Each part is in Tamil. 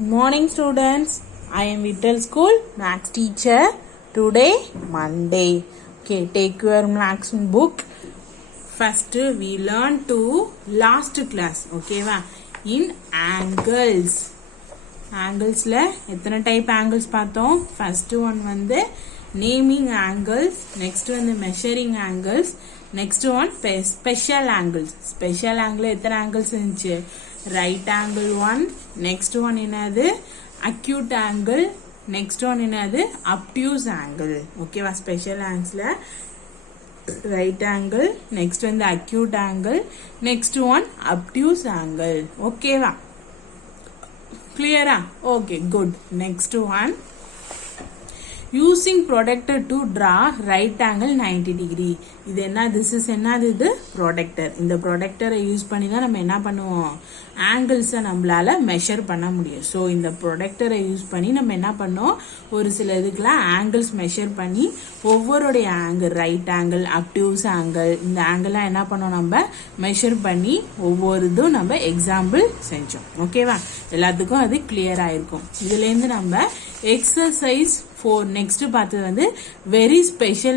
Morning students, I am Vittal School Max teacher. Today Monday. Okay, take your Max book. First we learn to last class. Okay va? In angles. Angles la எத்தனை type angles பார்த்தோம்? First one வந்து naming angles, next one measuring angles, next one special angles. Special angle எத்தனை angles இருந்துச்சு? Right angle one, next one என்னது acute angle, next one என்னது obtuse angle. Okay வா? Special angles ல right angle, next one the acute angle, next one obtuse angle. Okay வா? Clear ah? Okay, good. Next one, using protractor to draw right angle 90 degree. இது என்ன? This is என்னது? இது protractor. இந்த protractor யூஸ் பண்ணி தான் நம்ம என்ன பண்ணுவோம்? angles நம்மளால measure பண்ண முடியும். So இந்த protractor யூஸ் பண்ணி நம்ம என்ன பண்ணோம்? ஒரு சில இதுக்குலாம் angles measure பண்ணி ஒவ்வொருடைய angle, right angle, obtuse angle, இந்த angle என்ன பண்ணோம்? நம்ம measure பண்ணி ஒவ்வொரு இதும் நம்ம example செஞ்சோம். ஓகேவா? எல்லாத்துக்கும் அது clear ஆயிருக்கும். இதுல இருந்து நம்ம exercise 4 next பார்த்தது வந்து very special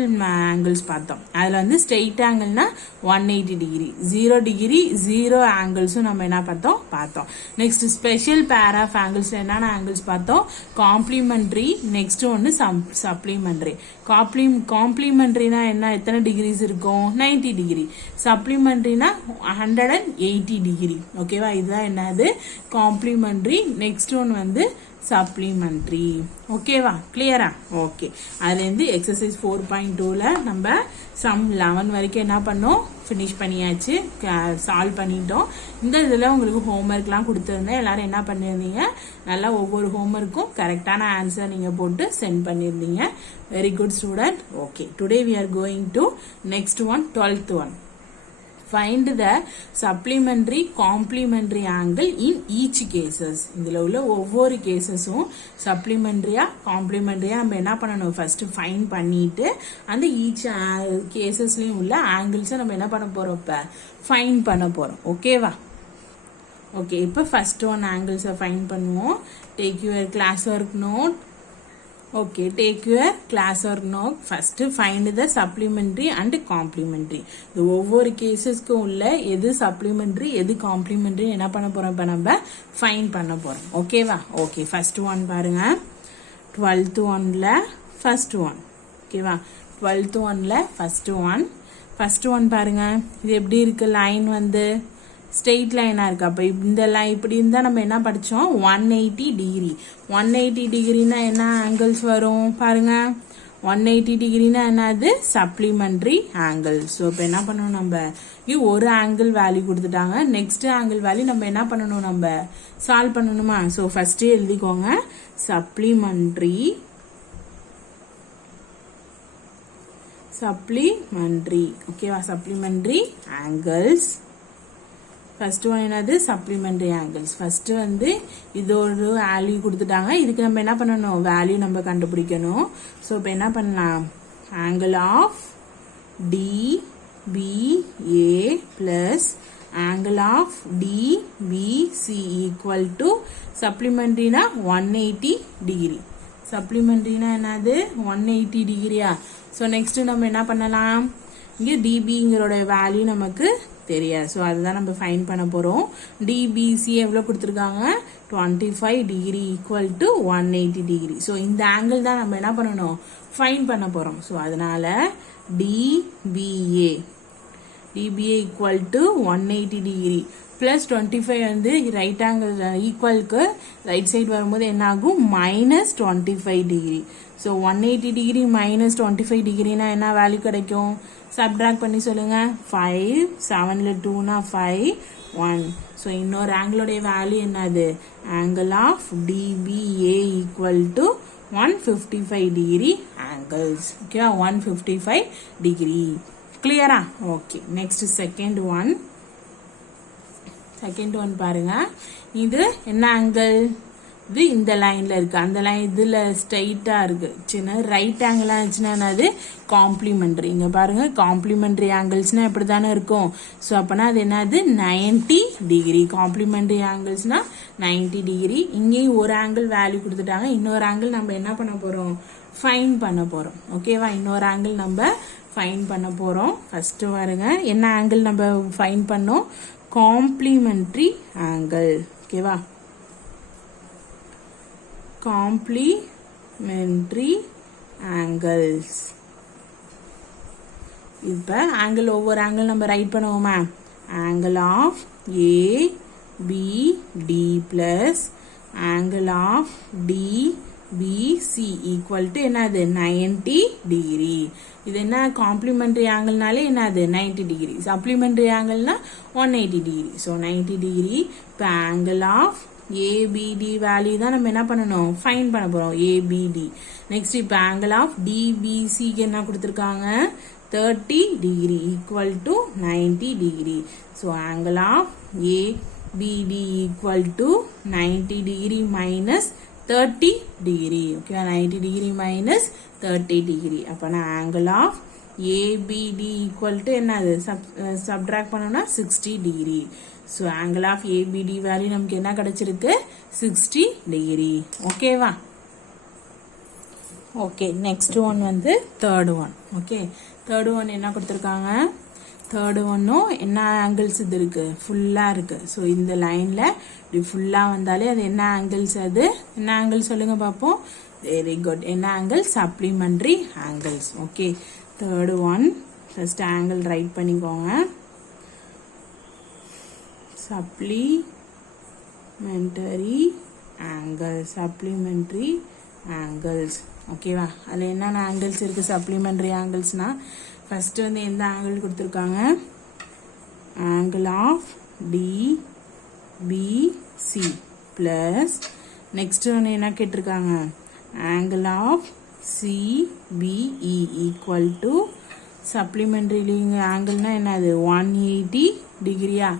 angles பார்த்தோம். அதுல வந்து straight angle னா 180 degree, 0 degree 0 angles நம்ம என்ன பார்த்தோம். next special pair of angles என்னன்னா angles பார்த்தோம்? complementary, next ஒன்னு supplementary. complementary னா என்ன? எத்தனை degrees இருக்கும்? 90 degree. supplementary னா 180 degree. ஓகேவா? இதுதான் என்னது? complementary. next one வந்து supplementary. ஓகேவா? கிளியரா? ஓகே. அதுல இருந்து எக்ஸசைஸ் 4.2ல நம்ம சம் 11 வரைக்கும் என்ன பண்ணோம்? ஃபினிஷ் பண்ணியாச்சு, சால்வ் பண்ணிட்டோம். இந்த இதுல உங்களுக்கு ஹோம்ஒர்க்லாம் கொடுத்துருந்தேன். எல்லாரும் என்ன பண்ணிருந்தீங்க? நல்லா ஒவ்வொரு ஹோம்ஒர்க்கும் கரெக்டான ஆன்சர் நீங்க போட்டு சென்ட் பண்ணிருந்தீங்க. Very good student. Okay, today we are going to next one, 12th one. Find the supplementary complementary angle in each cases. இதுல உள்ள ஒவ்வொரு கேசஸும் சப்ளிமெண்டரியா காம்ப்ளிமெண்டரியா நம்ம என்ன பண்ணணும்? ஃபர்ஸ்ட் ஃபைண்ட் பண்ணிட்டு அந்த ஈச் கேசஸ்லயும் உள்ள ஆங்கிள்ஸை நம்ம என்ன பண்ண போறோம்? இப்ப ஃபைண்ட் பண்ண போறோம். ஓகேவா? ஓகே, இப்போ ஃபர்ஸ்ட் ஒன் ஆங்கிள்ஸை ஃபைண்ட் பண்ணுவோம். Take your class work note. Okay, take your class or note. First find the supplementary and complementary. இது ஒவ்வொரு கேசஸ்க்கு உள்ள எது supplementary எது complementary என்ன பண்ண போறோம்? இப்ப நம்ம find பண்ண போறோம். ஓகேவா? ஓகே, first one பாருங்க. 12th oneல first one. ஓகேவா? 12th oneல first one பாருங்க. இது எப்படி இருக்கு? லைன் வந்து ஸ்ட்ரெயிட் லைனா இருக்கு. அப்ப இந்த லைன் இப்படி இருந்தா நம்ம என்ன படிச்சோம்? 180 டிகிரி. 180 டிகிரினா என்ன ஆங்கிள்ஸ் வரும்? பாருங்க, 180 டிகிரினா என்னது? Supplementary angle. ஸோ இப்போ என்ன பண்ணணும்? நம்ம ஒரு ஆங்கிள் வேல்யூ கொடுத்துட்டாங்க. நெக்ஸ்ட் ஆங்கிள் வேல்யூ நம்ம என்ன பண்ணணும்? நம்ம சால்வ் பண்ணணுமா? ஸோ ஃபர்ஸ்ட் எழுதிக்கோங்க, சப்ளிமெண்டரி ஓகேவா? Supplementary angles. ஃபர்ஸ்ட் ஒன் என்னது? Supplementary angles. ஃபர்ஸ்ட் வந்து இதோட வேல்யூ கொடுத்துட்டாங்க. இதுக்கு நம்ம என்ன பண்ணணும்? வேல்யூ நம்ம கண்டுபிடிக்கணும். ஸோ இப்போ என்ன பண்ணலாம்? Angle of DBA plus angle of DBC equal to சப்ளிமெண்டரினா 180 டிகிரி. சப்ளிமெண்டரினா என்னது? 180 டிகிரியா? ஸோ நெக்ஸ்ட் நம்ம என்ன பண்ணலாம்? இங்கே டிபிங்கிறோட வேல்யூ நமக்கு தெரியாது. ஸோ அதுதான் நம்ம ஃபைண்ட் பண்ண போறோம். டிபிசி எவ்வளோ கொடுத்துருக்காங்க? 25 degree equal to 180 degree. So இந்த ஆங்கிள் தான் நம்ம என்ன பண்ணணும்? ஃபைண்ட் பண்ண போறோம். ஸோ அதனால DBA equal to 180 degree plus 25 வந்து ரைட் ஆங்கிள் ஈக்குவலுக்கு ரைட் சைடு வரும்போது என்ன ஆகும்? -25 டிகிரி. ஸோ 180 டிகிரி -25 டிகிரினா என்ன வேல்யூ கிடைக்கும்? சப்ட்ராக்ட் பண்ணி சொல்லுங்க. 5 7ல 2னா 5 1. ஸோ இன்னொரு ஆங்கிளோடைய வேல்யூ என்னது? Angle of DPA equal to 155 degree angles. ஓகேவா? 155 டிகிரி. கிளியரா? ஓகே, நெக்ஸ்ட் செகண்ட் ஒன் பாருங்க. இது என்ன ஆங்கிள்? இது இந்த லைன்ல இருக்கு, அந்த லைன் இதுல ஸ்ட்ரைட்டா இருக்கு. சின்ன ரைட் ஆங்கிளா இருந்துச்சுன்னா அது காம்ப்ளிமெண்டரி. இங்க பாருங்க, காம்ப்ளிமெண்டரி ஆங்கிள்ஸ்னா எப்படி தானே இருக்கும். ஸோ அப்பனா அது என்னது 90 டிகிரி. Complementary ஆங்கிள்ஸ்னா 90 degree. இங்கேயும் ஒரு ஆங்கிள் வேல்யூ கொடுத்துட்டாங்க, இன்னொரு ஆங்கிள் நம்ம என்ன பண்ண போறோம், ஃபைண்ட் பண்ண போறோம். ஓகேவா, இன்னொரு ஆங்கிள் நம்ம ஃபைண்ட் பண்ண போறோம். ஃபர்ஸ்ட் பாருங்க, என்ன ஆங்கிள் நம்ம ஃபைண்ட் பண்ணோம், காம்ப்ளிமெண்டரி ஆங்கிள். ஓகேவா, காம்ப்ளிமெண்டரி ஆங்கிள்ஸ். இப்போ ஆங்கிள், ஒவ்வொரு ஆங்கிள் நம்ம ரைட் பண்ணுவோமா, angle of ABD plus angle of DBC equal to என்னது 90 டிகிரி. இது என்ன, காம்ப்ளிமெண்டரி ஆங்கிள்னாலே என்னது 90 டிகிரி. சப்ளிமெண்டரி ஆங்கிள்னா 180 டிகிரி. So 90 degree. இப்போ ஆங்கிள் ஆஃப் ABD வேல்யூ தான் நம்ம என்ன பண்ணணும், ஃபைண்ட் பண்ண போறோம். ABD. நெக்ஸ்ட் இப்போ ஆங்கிள் ஆஃப் DBCக்கு என்ன கொடுத்துருக்காங்க, 30 degree equal to 90 degree. So angle of ABD equal to 90 degree minus 30 degree. Okay, 90 degree minus 30 degree. அப்போனா angle of ABD equal to என்னது, சப்ட்ராக்ட் பண்ணோம்னா 60 degree. So angle of ABD value நமக்கு என்ன கிடைச்சிருக்கு, 60 டிகிரி. ஓகேவா, ஓகே. நெக்ஸ்ட் ஒன் வந்து third one. Okay, third one என்ன கொடுத்துருக்காங்க, தேர்ட் ஒன்னும் என்ன ஆங்கிள்ஸ் இது இருக்கு, ஃபுல்லா இருக்கு. ஸோ இந்த லைன்ல இப்படி ஃபுல்லா வந்தாலே அது என்ன ஆங்கிள்ஸ், அது என்ன ஆங்கிள் சொல்லுங்க பார்ப்போம். Very good. என்ன angle, supplementary angles. Okay, third one first angle right பண்ணிக்கோங்க, supplementary angles, supplementary angles. ஓகேவா, அதில் என்னென்ன ஆங்கிள்ஸ் இருக்கு சப்ளிமெண்டரி ஆங்கிள்ஸ்னா, ஃபர்ஸ்ட் வந்து எந்த ஆங்கிள் கொடுத்துருக்காங்க, angle of DBC plus next ஒன்று என்ன கேட்டிருக்காங்க, angle of CBE equal to supplementary ஆங்கிள்னா என்னது 180 டிகிரியா.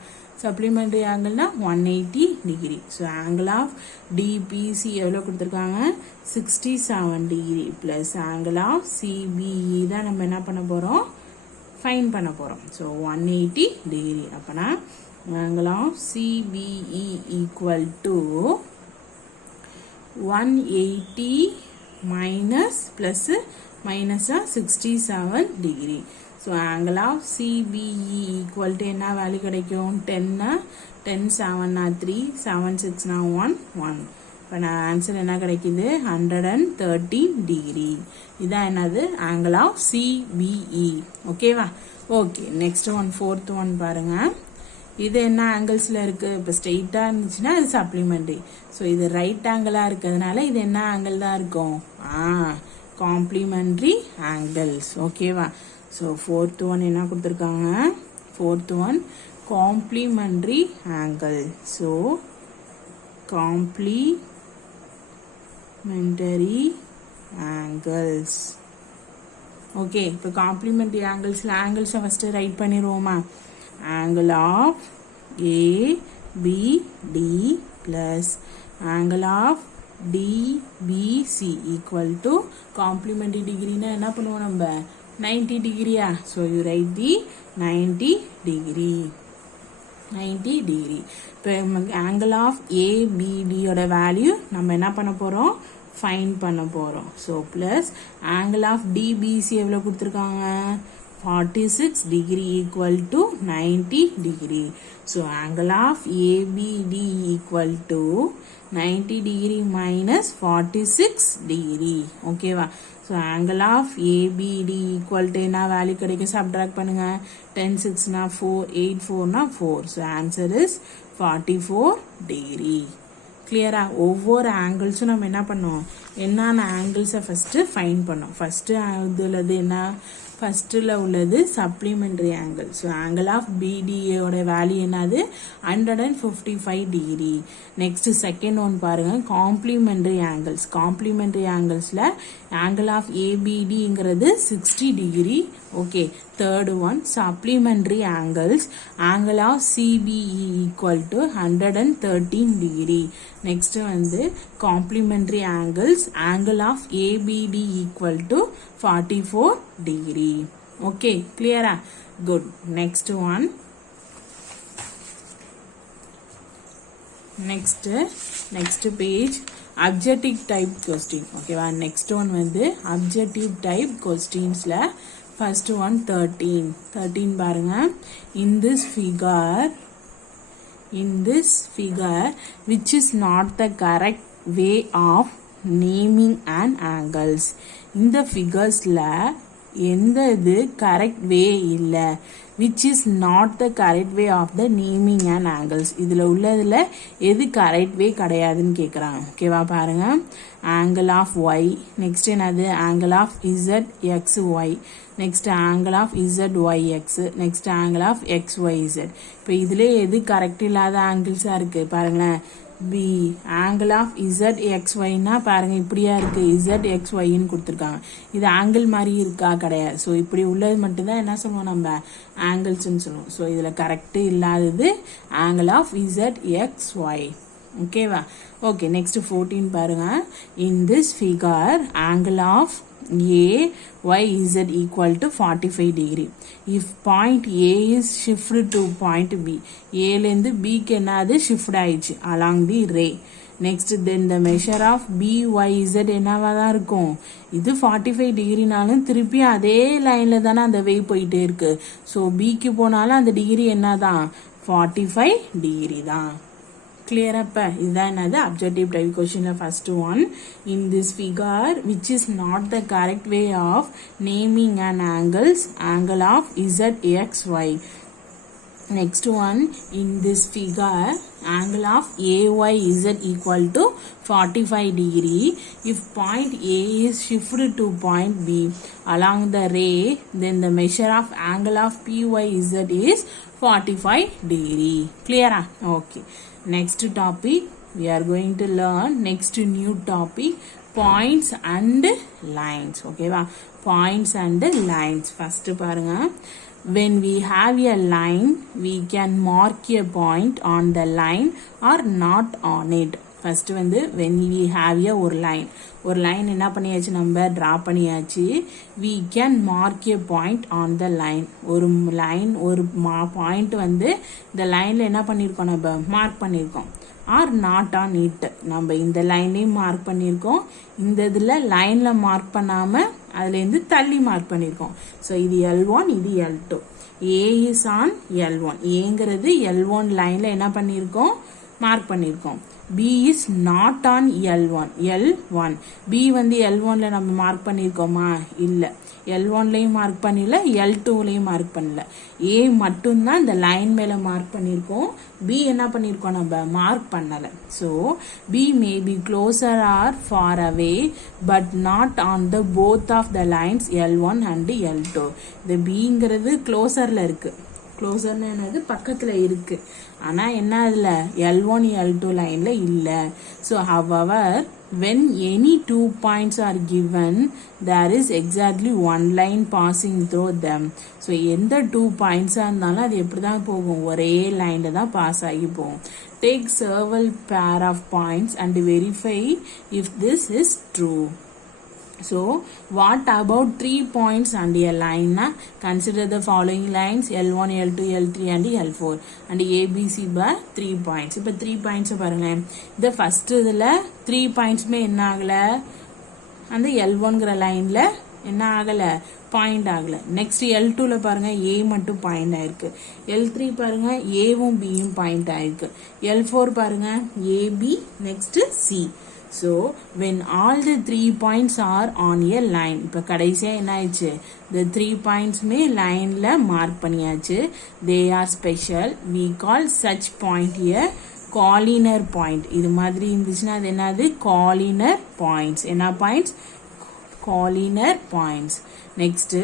சப்ளிமெண்டரி ஆங்கிள்னா 180 degree. So angle of DBC எவ்வளோ கொடுத்துருக்காங்க, 67 degree plus angle of CBE தான் நம்ம என்ன பண்ண போகிறோம், ஃபைண்ட் பண்ண போகிறோம். So 180 degree. அப்போனா angle of CBE equal to 180 minus plus மைனஸா 67 degree. So angle of CBE equal to என்ன வேல்யூ கிடைக்கும், 10 7 3 7 6 1 1. இப்போ நான் ஆன்சர் என்ன கிடைக்குது, 130 டிகிரி. இதான் என்னது, ஆங்கிள் ஆஃப் CBE. ஓகேவா, okay. Next one fourth one பாருங்க. இது என்ன ஆங்கிள்ஸ்ல இருக்கு, இப்போ ஸ்ட்ரெயிட்டா இருந்துச்சுன்னா அது சப்ளிமெண்டரி. ஸோ இது ரைட் ஆங்கிளா இருக்கிறதுனால இது என்ன ஆங்கிள் தான் இருக்கும், காம்ப்ளிமெண்டரி ஆங்கிள்ஸ். ஓகேவா, ஸோ ஃபோர்த் ஒன் என்ன கொடுத்துருக்காங்க, fourth one complementary angle. So complementary angles. Okay, இப்போ காம்ப்ளிமெண்டரி ஆங்கிள்ஸை ஃபர்ஸ்ட் ரைட் பண்ணிடுவோமா, angle of ABD plus angle of DBC equal to complementary degree na enna பண்ணுவோம் நம்ம 90 டிகிரியா. so you write the 90 degree 90 degree. இப்போ angle of ABD ஓட வேல்யூ நம்ம என்ன பண்ண போறோம், ஃபைண்ட் பண்ண போறோம். so plus angle of DBC எவ்வளவு கொடுத்திருக்காங்க, 46 degree equal to 90 degree. So angle of ABD equal to 90 degree minus 46 degree. Okay va. So angle of ABD equal to என்ன வேல்யூ கிடைக்கும், சப்ட்ராக்ட் பண்ணுங்க. 10 6 na 4, 8 4 na 4. So answer is 44 degree. கிளியரா, ஒவ்வொரு ஆங்கிள்ஸும் நம்ம என்ன பண்ணோம், என்னென்ன ஆங்கிள்ஸை ஃபர்ஸ்ட் ஃபைண்ட் பண்ணோம். ஃபர்ஸ்ட் இதுலது என்ன, ஃபர்ஸ்ட்ல உள்ளது supplementary angle. So angle of பிடிஏயோட வேல்யூ என்னது, 155 டிகிரி. நெக்ஸ்ட் செகண்ட் ஒன் பாருங்க, காம்ப்ளிமெண்டரி ஆங்கிள்ஸ். காம்ப்ளிமெண்டரி ஆங்கிள்ஸ்ல ஆங்கிள் ஆஃப் ஏபிடிங்கிறது 60 degree. Okay, Third one, supplementary angles. Angle of CBE equal to 113 degree. Next வந்து complementary angles. Angle of ABD equal to 44 degree. Okay, clear? Good. Next one. Next page. Objective type question. Okay, next one வந்து objective type questions la first one 13 பாருங்க. In this figure which is not the correct way of naming an angles. இந்த figuresல எந்த இது correct way இல்ல, which is not the correct way of the naming and angles. இதுல உள்ளதுல எது correct way கிடையாதுன்னு கேக்குறாங்க. ஓகேவா பாருங்க. angle of y, next என்னது angle of z x y, next angle of z y x, next angle of x y z. இப்போ இதுல எது correct இல்லாத angles இருக்கு பாருங்களேன். B angle of z x y னா பாருங்க இப்படியா இருக்கு, z x y ன்னு கொடுத்துருக்காங்க. இது ஆங்கிள் மாதிரி இருக்கா கிடையாது. ஸோ இப்படி உள்ளது மட்டும் தான் என்ன சொல்லுவோம் நம்ம ஆங்கிள்ஸ்ன்னு சொல்லுவோம். ஸோ இதில் கரெக்டு இல்லாதது angle of z x y. ஓகேவா? ஓகே, நெக்ஸ்ட் 14 பாருங்க. In this figure angle of A y z equal to 45 degree. If point A is shifted to point B, A லேந்து B க்கு என்னது shift ஆயிடுச்சு along the ray. Next then the measure of B y z என்னவா தான் இருக்கும், இது 45 டிகிரினாலும் திருப்பி அதே லைன்ல தானே அந்த வே போயிட்டே இருக்கு. ஸோ பிக்கு போனாலும் அந்த டிகிரி என்னதான் 45 டிகிரி தான். clear up? இதுதான் என்னது objective type question first one. In this figure which is not the correct way of naming an angles, angle of z x y. Next one, in this figure angle of AY z equal to 45 degree. If point A is shifted to point B along the ray, then the measure of angle of PYZ is 45 degree. Clear? Okay. Next topic we are going to learn next new topic, points and lines. Okay va? Points and lines. First பாருங்க. When we have a line, we can mark a point on the line or not on it. First வந்து when we have a ஒரு line என்ன பண்ணியாச்சு, நம்ம டிரா பண்ணியாச்சு. we can mark a point on the line. ஒரு லைன் ஒரு பாயிண்ட் வந்து இந்த லைன்ல என்ன பண்ணிருக்கோம், நம்ம மார்க் பண்ணிருக்கோம். ஆர் நாட் ஆன் இட், நம்ம இந்த லைன்லையும் மார்க் பண்ணியிருக்கோம், இந்த இதில் லைனில் மார்க் பண்ணாமல் அதுலேருந்து தள்ளி மார்க் பண்ணியிருக்கோம். ஸோ இது L1, இது L2. A is on L1, ஏங்கிறது L1 லைனில் என்ன பண்ணியிருக்கோம், மார்க் பண்ணியிருக்கோம். B is not on L1. B வந்து L1ல நம்ம மார்க் பண்ணியிருக்கோமா, இல்லை. L1லையும் மார்க் பண்ணல, L2லையும் மார்க் பண்ணல. A மட்டும்தான் இந்த லைன் மேலே மார்க் பண்ணியிருக்கோம். B என்ன பண்ணியிருக்கோம், நம்ம மார்க் பண்ணலை. So B may be closer or far away but not on the both of the lines L1 and L2. இந்த Bங்கிறது க்ளோசரில் இருக்குது. க்ளோசர்னு என்னது, பக்கத்தில் இருக்குது. ஆனால் என்ன அதில் L1 L2 லைனில் இல்லை. So however when any two points are given there is exactly one line passing through them. So எந்த two points இருந்தாலும் அது எப்படி தான் போகும், ஒரே லைனில் தான் பாஸ் ஆகி போகும். Take several pair of points and verify if this is true. So what about 3 points and a line? Consider the following lines L1, L2, L3 and L4 and ABC by 3 points. இப்போ 3 points பாருங்களேன். இந்த ஃபர்ஸ்ட் இதில் 3 pointsமே என்ன ஆகலை, அந்த L1ங்கிற லைனில் என்ன ஆகலை, பாயிண்ட் ஆகலை. நெக்ஸ்ட் L2ல பாருங்க A மட்டும் பாயிண்ட் ஆயிருக்கு. L3 பாருங்க Aவும் Bயும் பாயிண்ட் ஆயிருக்கு. L4 பாருங்க AB next C. So when all the 3 points are on a line, இப்போ கடைசியாக என்ன ஆயிடுச்சு, the 3 pointsமே லைனில் மார்க் பண்ணியாச்சு. they are special, we call such point a collinear point. இது மாதிரி இருந்துச்சுன்னா அது என்னது, collinear points. என்ன points, collinear points. Next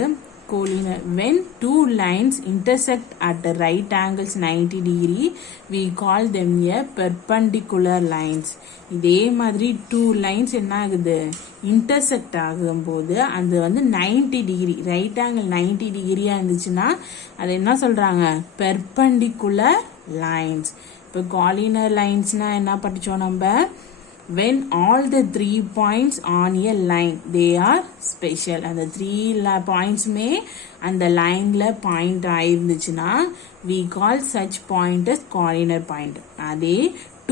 collinear. When two lines intersect at the right angles 90 degree, we call them a perpendicular lines. இதே மாதிரி two lines என்ன ஆகுது intersect ஆகும்போது அது வந்து 90 டிகிரி ரைட் ஆங்கிள் 90 டிகிரியா இருந்துச்சுன்னா அது என்ன சொல்றாங்க perpendicular lines. இப்போ collinear linesனா என்ன படிச்சோம் நம்ம when all the 3 points on a line they are special. அந்த 3 points மே அந்த லைன்ல point ஆயிருந்துச்சுன்னா we call such point as collinear point. அதே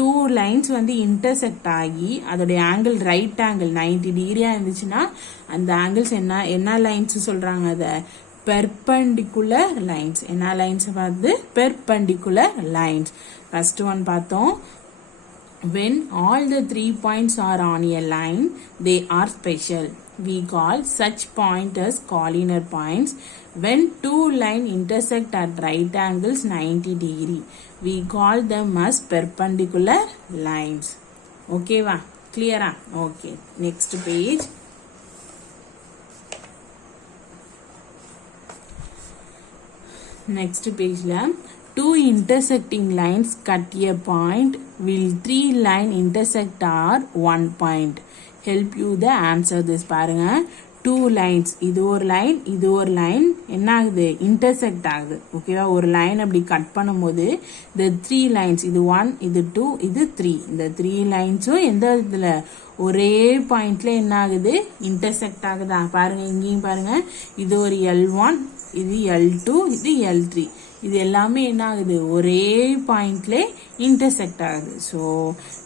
2 lines வந்து intersect ஆகி அதோடைய ஆங்கிள் ரைட் ஆங்கிள் 90 டிகிரியா இருந்துச்சுன்னா அந்த ஆங்கிள்ஸ் என்ன லைன்ஸ் சொல்றாங்க அத perpendicular lines. என்ன லைன்ஸ் பார்த்து perpendicular lines. ஃபர்ஸ்ட் ஒன் பார்த்தோம் when all the 3 points are on a line they are special. We call such point as collinear points. When two lines intersect at right angles 90 degree we call them as perpendicular lines. Okay va clear ah? Okay, next page. Next page la two intersecting lines cut a point will 3 line intersect or 1 point. Help you the answer this பாருங்க two lines இது ஒரு லைன் இது ஒரு லைன் என்ன ஆகுது intersect ஆகுது ஓகேவா ஒரு லைன் அப்படி கட் பண்ணும்போது the 3 lines இது 1 இது 2 இது 3 இந்த 3 லைன்ஸும் எந்த இடத்துல ஒரே பாயிண்ட்ல என்ன ஆகுது intersect ஆகுதா பாருங்க இங்கேயும் பாருங்க இது ஒரு L1 இது L2 இது L3 இது எல்லாமே என்ன ஆகுது ஒரே பாயிண்ட்ல intersect ஆகுது. So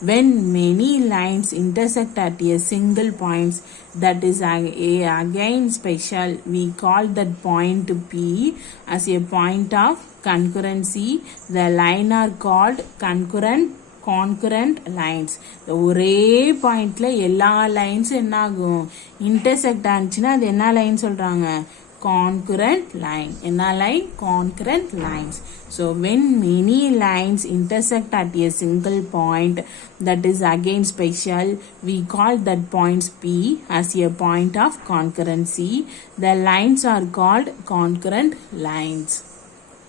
when many lines intersect at a single point that is again special we call that point P as a point of concurrency. The line are called concurrent lines. ஒரே பாயிண்ட்ல எல்லா லைன்ஸ் என்ன ஆகும் intersect ஆச்சுன்னா அது என்ன லைன் சொல்றாங்க concurrent line. என்ன line concurrent lines. So when many lines intersect at a single point that is again special we call that points P as a point of concurrency. The lines are called concurrent lines.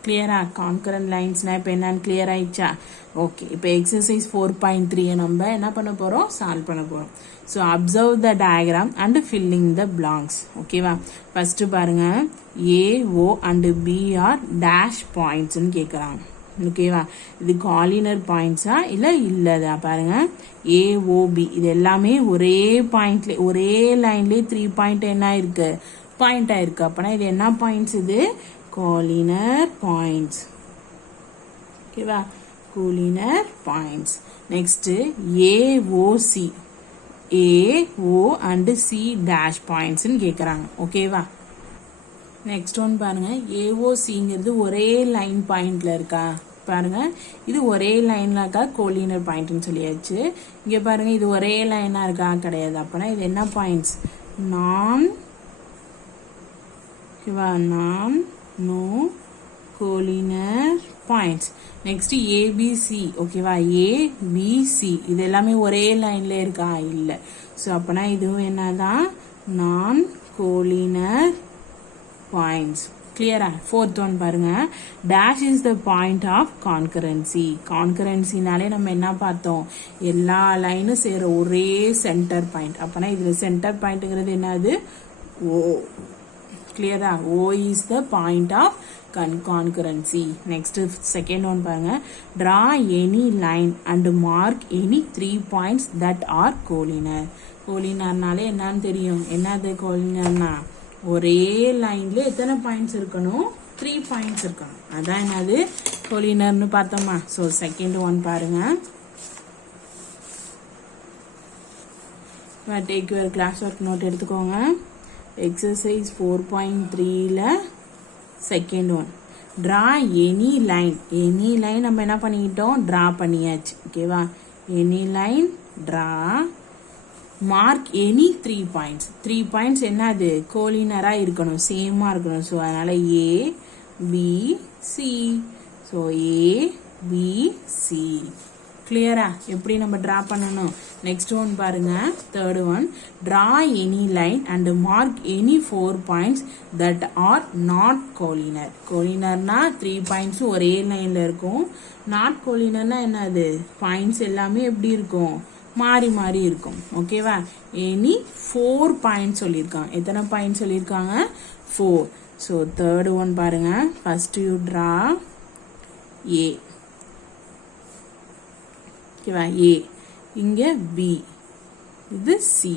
clear ah concurrent lines na இப்ப என்னன்னு clear ஆயிடுச்சா ஓகே இப்போ exercise 4.3 நம்ம என்ன பண்ண போறோம் சால்வ் பண்ண போறோம். So observe the diagram and filling the blanks. ஓகேவா ஃபர்ஸ்ட் பாருங்க A O and B are dash points ன்னு கேக்குறாங்க ஓகேவா இது collinear points ஆ இல்லதா பாருங்க A O B இது எல்லாமே ஒரே பாயிண்ட்ல ஒரே லைன்ல 3 பாயிண்ட் என்ன இருக்கு பாயிண்ட் ஆயிருக்கு அப்பனா இது என்ன பாயிண்ட்ஸ் இது collinear points. ஓகேவா collinear points. next AOC AO and C dash points ன்னு கேக்குறாங்க ஓகேவா நெக்ஸ்ட் ஒன் பாருங்க AOCங்கிறது ஒரே லைன் பாயிண்ட்ல இருக்கா பாருங்க இது ஒரே லைன்ல இருக்கா collinear பாயிண்ட்னு சொல்லியாச்சு இங்க பாருங்க இது ஒரே லைனா இருக்கா கிடையாது அப்பனா இது என்ன பாயிண்ட்ஸ் நான் ஓகேவா நான் no collinear points. next ABC ஓகேவா ABC இது எல்லாமே ஒரே லைன்ல இருக்கா இல்ல சோ அப்பனா இதுவும் என்னதான் நான் collinear points. clear ah fourth one பாருங்க dash is the point of concurrency. concurrency நாலே நம்ம என்ன பார்த்தோம் எல்லா லைனும் சேர ஒரே சென்டர் பாயிண்ட் அப்பனா இதுல சென்டர் பாயிண்ட்ங்கிறது என்னது O. clear ah O is the point of concurrency. next second one பாருங்க draw any line and mark any 3 points that are collinear. collinear நாலே என்னன்னு தெரியும் என்னது collinearனா ஒரே லைன்ல எத்தனை பாயிண்ட்ஸ் இருக்கணும் 3 பாயிண்ட்ஸ் இருக்கணும் அதான் என்னது collinearனு பார்த்தோமா சோ செகண்ட் ஒன் பாருங்க take your class work note எடுத்துக்கோங்க exercise 4.3 ல second one draw any line நம்ம என்ன பண்ணிட்டோம் draw பண்ணியாச்சு ஓகேவா any line draw mark any 3 points 3 points என்னது collinear இருக்கணும் சேமா இருக்கணும் சோ அதனால A B C so A B C கிளியரா எப்படி நம்ம டிரா பண்ணணும். நெக்ஸ்ட் ஒன் பாருங்க, third one, draw any line and mark any 4 points that are not collinear. கோலினர்னா 3 பாயிண்ட்ஸ் ஒரே லைன்ல இருக்கும். நாட் கோலினர்னா என்னது, பாயிண்ட்ஸ் எல்லாமே எப்படி இருக்கும், மாறி மாறி இருக்கும். ஓகேவா, எனி 4 பாயிண்ட்ஸ் சொல்லியிருக்காங்க. எத்தனை பாயிண்ட் சொல்லியிருக்காங்க, 4. ஸோ தேர்ட் ஒன் பாருங்க, ஃபர்ஸ்ட் யூ டிரா ஏ. ஓகேவா, ஏ, இங்க பி, இது சி,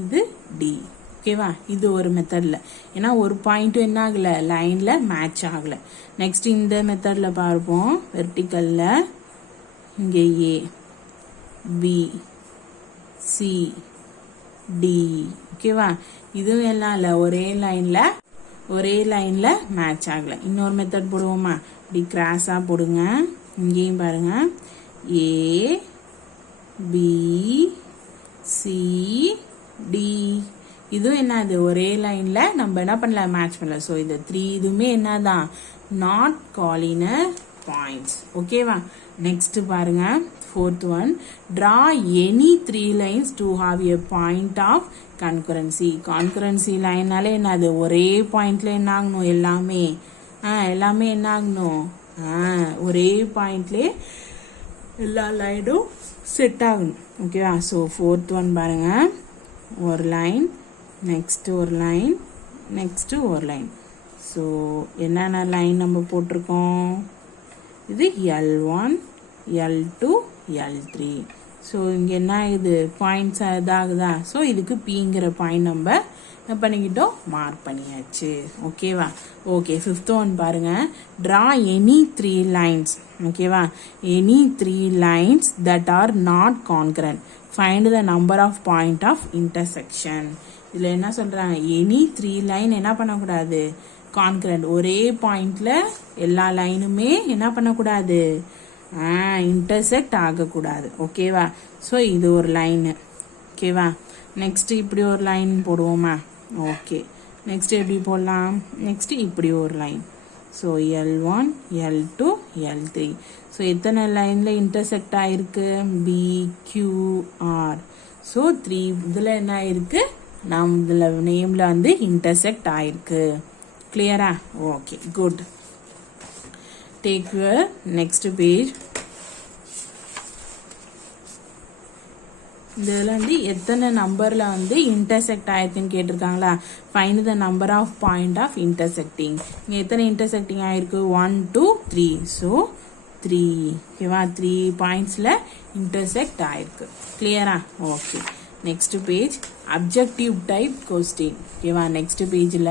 இது டி. ஓகேவா, இது ஒரு மெத்தட்ல, ஏன்னா ஒரு பாயிண்ட்டும் என்ன ஆகல, லைன்ல மேட்ச் ஆகல. நெக்ஸ்ட் இந்த மெத்தட்ல பார்ப்போம், வெர்டிக்கல்ல இங்க ஏ பி சி டி. ஓகேவா, இதுவும் எல்லாம் இல்ல, ஒரே லைன்ல மேட்ச் ஆகல. இன்னொரு மெத்தட் போடுவோமா, இப்படி கிராஸா போடுங்க. இங்கேயும் பாருங்க, ஏ பி சி டி, இதுவும் என்னது, ஒரே லைன்ல நம்ம என்ன பண்ணல, மேட்ச் பண்ணல. ஸோ இந்த 3 இதுவுமே என்னதான், நாட் கோலினர் பாயிண்ட்ஸ். ஓகேவா, நெக்ஸ்ட் பாருங்க, fourth one, draw any 3 lines to have a point of concurrency. concurrency லைன்னாலே என்னது, ஒரே பாயிண்ட்ல என்ன ஆகணும், எல்லாமே என்ன ஆகணும், ஒரே பாயிண்ட்ல எல்லா லைனும் செட் ஆகணும். ஓகேவா, ஸோ ஃபோர்த் ஒன் பாருங்க, ஒரு லைன், நெக்ஸ்ட் ஒரு லைன், நெக்ஸ்ட் ஒரு லைன். ஸோ என்னென்ன லைன் நம்ம போட்டிருக்கோம், இது L1 L2 L3. ஸோ இங்கே என்ன ஆகுது, பாயிண்ட்ஸ் இதாகுதா. ஸோ இதுக்கு பிங்கிற பாயிண்ட் நம்ம என்ன பண்ணிக்கிட்டோம், மார்க் பண்ணியாச்சு. ஓகேவா, ஓகே. ஃபிஃப்த் ஒன் பாருங்க, ட்ரா எனி 3 லைன்ஸ். ஓகேவா, any 3 lines that are not concurrent, find the number of point of intersection. இதில் என்ன சொல்றாங்க, எனி 3 லைன் என்ன பண்ணக்கூடாது, கான்கரண்ட், ஒரே பாயிண்ட்ல எல்லா லைனுமே என்ன பண்ணக்கூடாது, இன்டர்செக்ட் ஆகக்கூடாது. ஓகேவா, ஸோ இது ஒரு லைனு. ஓகேவா, நெக்ஸ்ட் இப்படி ஒரு லைன் போடுவோமா. ஓகே, நெக்ஸ்ட் எப்படி போடலாம், நெக்ஸ்ட் இப்படி ஒரு line. So L1 L2 L3. So எத்தனை லைன்ல இன்டர்செக்ட் ஆயிருக்கு, BQR. ஸோ 3 இதில் என்ன ஆயிருக்கு, நம்ம இதில் நேம்ல வந்து இன்டர்செக்ட் ஆயிருக்கு. கிளியரா, okay, good. Take your next page. இதில் வந்து எத்தனை நம்பர்ல வந்து இன்டர்செக்ட் ஆயிருக்குன்னு கேட்டிருக்காங்களா. Find the number of point of intersecting. இங்கே எத்தனை இன்டர்செக்டிங் ஆயிருக்கு, 1 2 3. ஸோ 3. ஓகேவா, 3 பாயிண்ட்ஸ்ல இன்டர்செக்ட் ஆயிருக்கு. கிளியரா, okay. Next page, objective type question. ஓகேவா, நெக்ஸ்ட் பேஜ்ல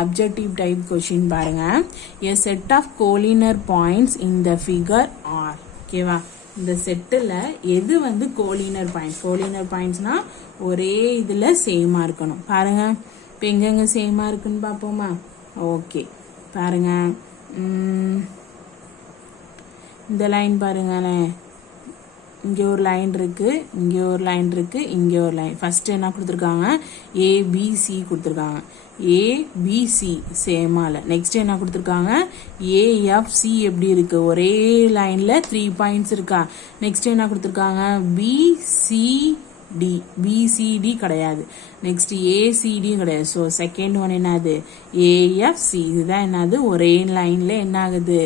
அப்ஜெக்டிவ் டைப் கொஸ்டின் பாருங்க. A set of collinear points in the figure are. ஓகேவா, இந்த செட்டில் எது வந்து கோலினர் பாயிண்ட்ஸ். கோலினர் பாயிண்ட்ஸ்னா ஒரே இதில் சேமா இருக்கணும். பாருங்க, இப்போ எங்கெங்க சேமா இருக்குன்னு பார்ப்போமா. ஓகே, பாருங்க, இந்த லைன் பாருங்களேன், இங்கே ஒரு லைன் இருக்கு, இங்கே ஒரு லைன் இருக்கு, இங்கே ஒரு லைன். ஃபர்ஸ்ட் என்ன கொடுத்துருக்காங்க, ஏபிசி கொடுத்துருக்காங்க. ஏபிசி சேமா இல்லை. நெக்ஸ்ட் என்ன கொடுத்துருக்காங்க, ஏஎஃப்சி எப்படி இருக்கு, ஒரே லைன்ல 3 பாயிண்ட்ஸ் இருக்கா. நெக்ஸ்ட் என்ன கொடுத்துருக்காங்க, பிசிடி. பிசிடி கிடையாது. நெக்ஸ்ட் ஏசிடியும் கிடையாது. ஸோ செகண்ட் ஒன் என்னது, ஏஎஃப்சி. இதுதான் என்னது, ஒரே லைன்ல என்ன ஆகுது,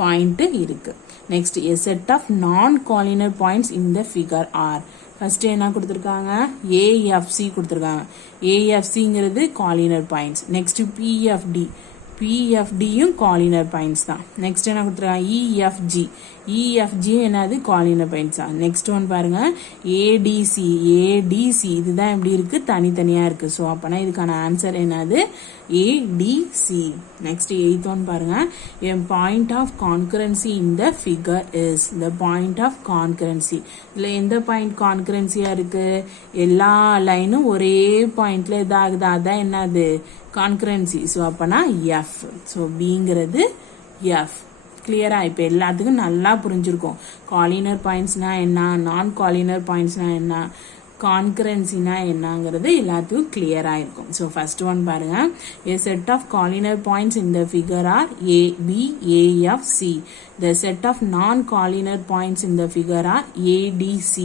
பாயிண்ட் இருக்கு. Next, a set of non-collinear points in the figure are. ஃபர்ஸ்ட் என்ன கொடுத்துருக்காங்க, ஏஎஃப்சி கொடுத்துருக்காங்க. ஏஎஃப்சிங்கிறது காலினர் பாயிண்ட்ஸ். Next BFD. பிஎஃப்டியும் காலினர் பாயிண்ட்ஸ் தான். நெக்ஸ்ட் என்ன கொடுத்துருக்காங்க, இஎஃப்ஜி. இஎஃப்ஜியும் என்னது, காலினர் பாயிண்ட்ஸ் தான். நெக்ஸ்ட் ஒன் பாருங்க, ஏடிசி. ஏடிசி இதுதான் எப்படி இருக்கு, தனித்தனியா இருக்கு. ஸோ அப்பனா இதுக்கான ஆன்சர் என்னது, ஏடிசி. நெக்ஸ்ட் எய்த் ஒன் பாருங்க, a point of concurrency in the figure is. the point of concurrency. இதுல எந்த பாயிண்ட் கான்கரன்சியா இருக்கு, எல்லா லைனும் ஒரே பாயிண்ட்ல இதாகுது, அதான் என்னது, கான்கரன்சி. ஸோ அப்பனா எஃப். ஸோ பிங்கிறது எஃப். கிளியரா, இப்போ எல்லாத்துக்கும் நல்லா புரிஞ்சிருக்கும். காலினர் பாயிண்ட்ஸ்னா என்ன, நான் காலினர் பாயிண்ட்ஸ்னா என்ன, கான்கரன்சினா என்னங்கிறது எல்லாத்துக்கும் கிளியராக இருக்கும். ஸோ ஃபர்ஸ்ட் ஒன் பாருங்க, a set of collinear points in the figure are A, B, A, F, C. The set of non-collinear points in the figure are A, D, C.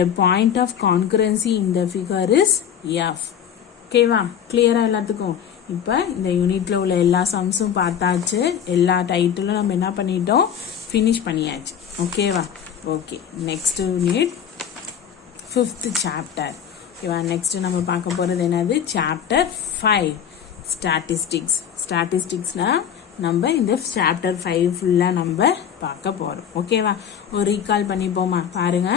A point of concurrency in the figure is F. ஓகேவா, கிளியரா எல்லாத்துக்கும். இப்போ இந்த யூனிட்ல உள்ள எல்லா சம்ஸும் பார்த்தாச்சு, எல்லா டைட்டிலும் நம்ம என்ன பண்ணிட்டோம், ஃபினிஷ் பண்ணியாச்சு. ஓகேவா, okay. Next unit 5th chapter. ஓகேவா, நெக்ஸ்ட் நம்ம பார்க்க போறது என்னது, சாப்டர் 5 ஸ்டாட்டிஸ்டிக்ஸ். ஸ்டாட்டிஸ்டிக்ஸ்னா நம்ம இந்த சாப்டர் 5 ஃபுல்லா நம்ம பார்க்க போறோம். ஓகேவா, ஒரு ரீகால் பண்ணிப்போமா, பாருங்க.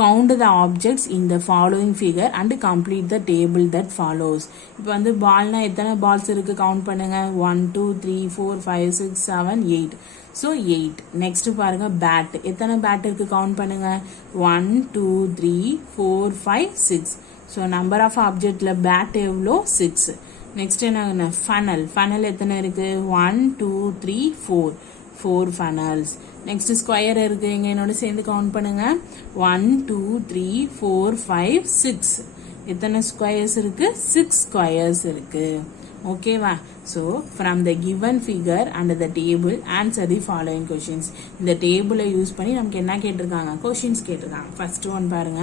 Count the objects in the following figure and complete the table that follows. இப்போ வந்து பால்னா எத்தனை பால்ஸ் இருக்கு கவுண்ட் பண்ணுங்க. 1 2 3 4 5 6 7 8. ஸோ 8. நெக்ஸ்ட் பாருங்க, பேட் எத்தனை பேட் இருக்கு கவுண்ட் பண்ணுங்க. 1 2 3 4 5 6. ஸோ நம்பர் ஆஃப் ஆப்ஜெக்ட்ல பேட் எவ்வளோ, 6. நெக்ஸ்ட் என்ன, ஃபனல். ஃபனல் எத்தனை இருக்கு, 1 2 3 4 ஃபனல்ஸ். நெக்ஸ்ட் ஸ்கொயர் இருக்கு, இங்க என்னோட சேர்ந்து கவுண்ட் பண்ணுங்க. 1 2 3 4 5 6. எத்தனை ஸ்கொயர்ஸ் இருக்கு, 6 ஸ்கொயர்ஸ் இருக்கு. ஓகேவா, so from the given figure and the table answer the following questions. இந்த டேபிளை யூஸ் பண்ணி நமக்கு என்ன கேட்டிருக்காங்க, கொஷின்ஸ் கேட்டிருக்காங்க. ஃபர்ஸ்ட் ஒன் பாருங்க,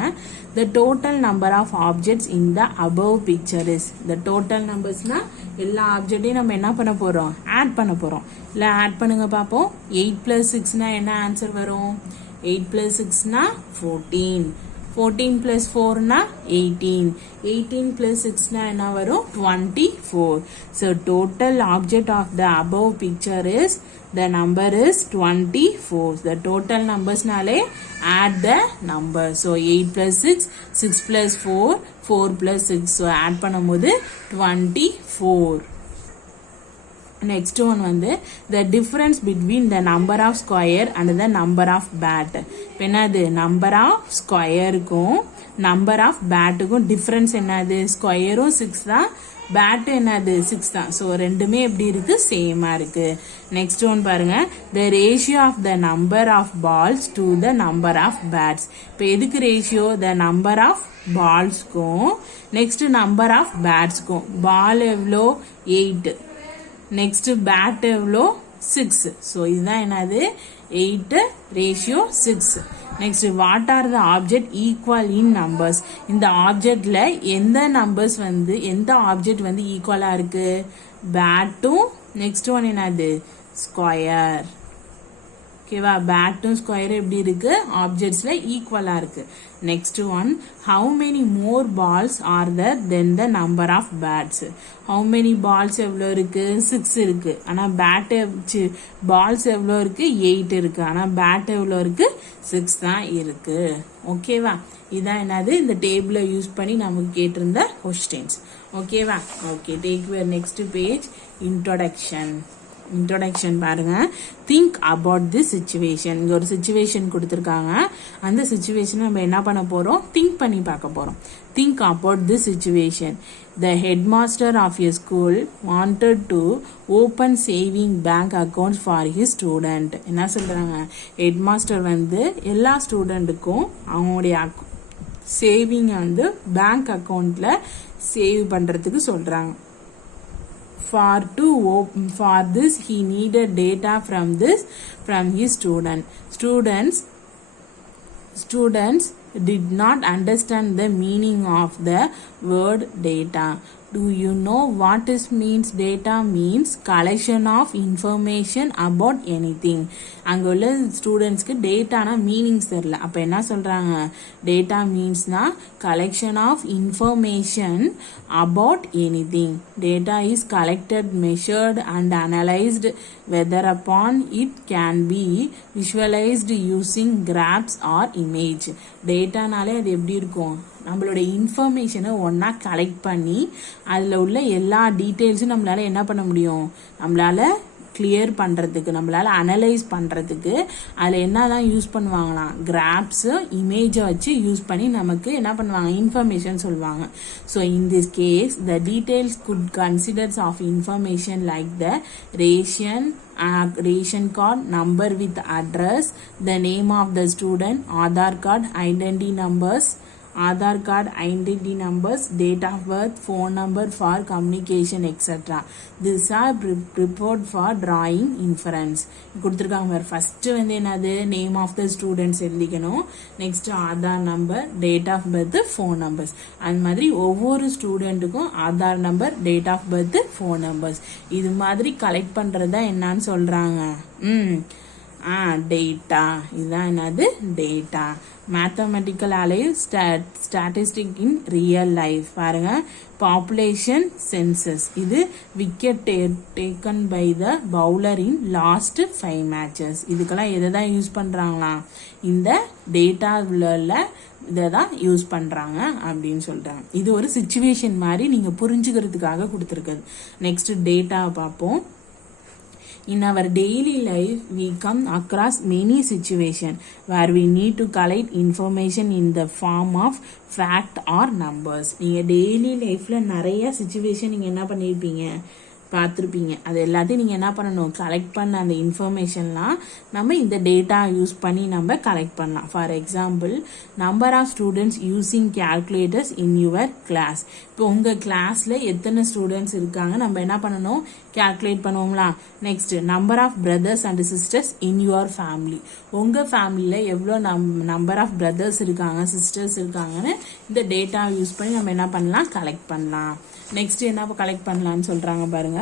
the total number of objects in the above picture is. The total நம்பர்ஸ்னா எல்லா ஆப்ஜெக்டையும் நம்ம என்ன பண்ண போறோம், ஆட் பண்ண போறோம். இல்லை ஆட் பண்ணுங்க பார்ப்போம். 8 + 6னா என்ன ஆன்சர் வரும், 8 + 6னா 14. 14 + 4னா 18. 18 + 6னா என்ன வரும், 24. So total object of the above picture is, the number is 24. The total numbers nale add the number. So 8 + 6, 6 + 4, 4 + 6. So add பண்ணும்போது 24. Next one வந்து the difference between the number of square and the number of bat. என்னது, number of squareக்கும் number of batக்கும் difference என்னது, ஸ்கொயரும் 6 தான், பேட் என்னது 6 தான். ஸோ ரெண்டுமே எப்படி இருக்கு, சேமா இருக்கு. நெக்ஸ்ட் ஒன் பாருங்க, the ratio of the number of balls to the number of bats. இப்போ எதுக்கு ரேஷியோ, the number of ballsக்கும் நெக்ஸ்ட் number of batsக்கும். பால் எவ்வளோ, 8. நெக்ஸ்ட் பேட் எவ்வளோ, 6. ஸோ இதுதான் என்னது, 8:6. Next what are the object equal in numbers. இந்த ஆப்ஜெக்ட்ல எந்த நம்பர்ஸ் வந்து, எந்த ஆப்ஜெக்ட் வந்து ஈக்குவலா இருக்கு, பேட்டும் நெக்ஸ்ட் ஒன் என்னது, ஸ்கொயர். ஓகேவா, பேட்டும் ஸ்கொயர் எப்படி இருக்கு, ஆப்ஜெக்ட்ஸ்ல ஈக்குவலா இருக்கு. Next one, how many more balls are there then the number of bats. How many balls எவ்வளோ இருக்கு, 6 இருக்கு. ஆனா பேட் பால்ஸ் எவ்வளோ இருக்கு, 8 இருக்கு. ஆனா பேட் எவ்வளோ இருக்கு, 6 தான் இருக்கு. ஓகேவா, இதான் என்னது, இந்த டேபிளை யூஸ் பண்ணி நமக்கு கேட்டிருந்த கொஸ்டின்ஸ். ஓகேவா, okay. Take your next page, introduction. Introduction பாருங்க. Think about this situation. இங்க ஒரு சிச்சுவேஷன் கொடுத்துருக்காங்க, அந்த சிச்சுவேஷன் நம்ம என்ன பண்ண போறோம், திங்க் பண்ணி பார்க்க போறோம். Think about this situation. The headmaster of a school wanted to open saving bank accounts for his student. என்ன சொல்றாங்க, ஹெட்மாஸ்டர் வந்து எல்லா ஸ்டூடெண்ட்டுக்கும் அவங்களுடைய சேவிங் வந்து பேங்க் அக்கௌண்ட்ல சேவ் பண்றதுக்கு சொல்றாங்க. For this he needed data from his students did not understand the meaning of the word data. Do you know what is means? Data means collection of information about anything. அங்க உள்ள ஸ்டூடெண்ட்ஸ்க்கு டேட்டானா மீனிங்ஸ் தெரியல. அப்ப என்ன சொல்றாங்க, டேட்டா மீன்ஸ்னா collection of information about anything. Data is collected, measured and analysed whether upon it can be visualized using graphs or image. டேட்டானாலே அது எப்படி இருக்கும், நம்மளோட இன்ஃபர்மேஷனை ஒன்னா கலெக்ட் பண்ணி அதில் உள்ள எல்லா டீட்டெயில்ஸும் நம்மளால என்ன பண்ண முடியும், நம்மளால கிளியர் பண்ணுறதுக்கு, நம்மளால அனலைஸ் பண்ணுறதுக்கு அதில் என்னதான் யூஸ் பண்ணுவாங்களாம், கிராப்ஸ், இமேஜை வச்சு யூஸ் பண்ணி நமக்கு என்ன பண்ணுவாங்க, இன்ஃபர்மேஷன் சொல்லுவாங்க. So in this case the details could considers of information like the ration card, number with address, the name of the student, Aadhaar card, identity numbers, Aadhaar card, identity numbers, date of birth, phone number for communication, etc. These are prepared for drawing inference. கொடுத்துருக்காங்க ஃபர்ஸ்ட் வந்து என்னது நேம் ஆஃப் த ஸ்டூடெண்ட்ஸ் எழுதிக்கணும். Next Aadhaar number, date of birth, phone numbers. அந்த மாதிரி ஒவ்வொரு ஸ்டூடெண்ட்டுக்கும் Aadhaar number, date of birth, phone numbers இது மாதிரி கலெக்ட் பண்றதா என்னன்னு சொல்றாங்க. டேட்டா. இதுதான் என்னது data. Mathematical alive statistic in real life. பாருங்க பாப்புலேஷன் சென்சஸ். இது wicket taken by the bowler in last 5 matches. இதுக்கெல்லாம் எதை தான் யூஸ் பண்றாங்களா? இந்த டேட்டாவில் இதை தான் யூஸ் பண்றாங்க அப்படின்னு சொல்றாங்க. இது ஒரு சிச்சுவேஷன் மாதிரி நீங்க புரிஞ்சுக்கிறதுக்காக கொடுத்துருக்குது. நெக்ஸ்ட் டேட்டாவை பார்ப்போம். In our daily life, we come across many situations where we need to collect information in the form of fact or numbers. நீங்க டெய்லி லைஃப்ல நிறைய சிச்சுவேஷன் நீங்க என்ன பண்ணிருப்பீங்க, பார்த்துருப்பீங்க. அது எல்லாத்தையும் நீங்கள் என்ன பண்ணணும், கலெக்ட் பண்ண அந்த இன்ஃபர்மேஷன்லாம் நம்ம இந்த டேட்டா யூஸ் பண்ணி நம்ம கலெக்ட் பண்ணலாம். For example, number of students using calculators in your class. இப்போ உங்கள் கிளாஸில் எத்தனை ஸ்டூடெண்ட்ஸ் இருக்காங்க நம்ம என்ன பண்ணணும், கேல்குலேட் பண்ணுவோங்களா. Next, number of brothers and sisters in your family. உங்கள் ஃபேமிலியில் எவ்வளோ நம்பர் ஆஃப் பிரதர்ஸ் இருக்காங்க, சிஸ்டர்ஸ் இருக்காங்கன்னு இந்த டேட்டா யூஸ் பண்ணி நம்ம என்ன பண்ணலாம், கலெக்ட் பண்ணலாம். நெக்ஸ்ட் என்ன கலெக்ட் பண்ணலாம்னு சொல்றாங்க பாருங்க.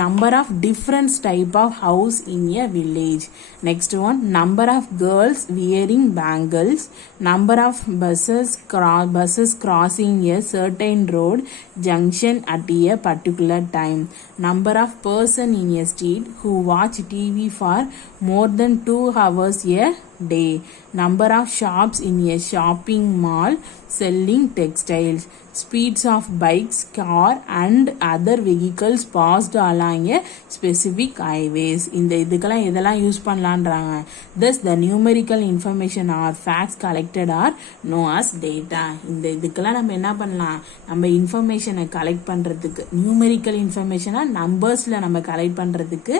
Number of different type of house in a village. Next one, number of girls wearing bangles. Number of buses crossing a certain road junction at a particular time. Number of person in a street who watch TV for more than 2 hours a day. Number of shops in a shopping mall selling textiles. Speeds of bikes, car and other vehicles passed along a specific highways. இந்த இதுக்கெல்லாம் இதெல்லாம் use பண்ணலான்றாங்க. Thus the numerical information or facts collected are known as data. இந்த இதுக்கெல்லாம் நம்ம என்ன பண்ணலாம், நம்ம இன்ஃபர்மேஷனை கலெக்ட் பண்றதுக்கு, நியூமெரிக்கல் இன்ஃபர்மேஷனா நம்பர்ஸ்ல நம்ம கலெக்ட் பண்றதுக்கு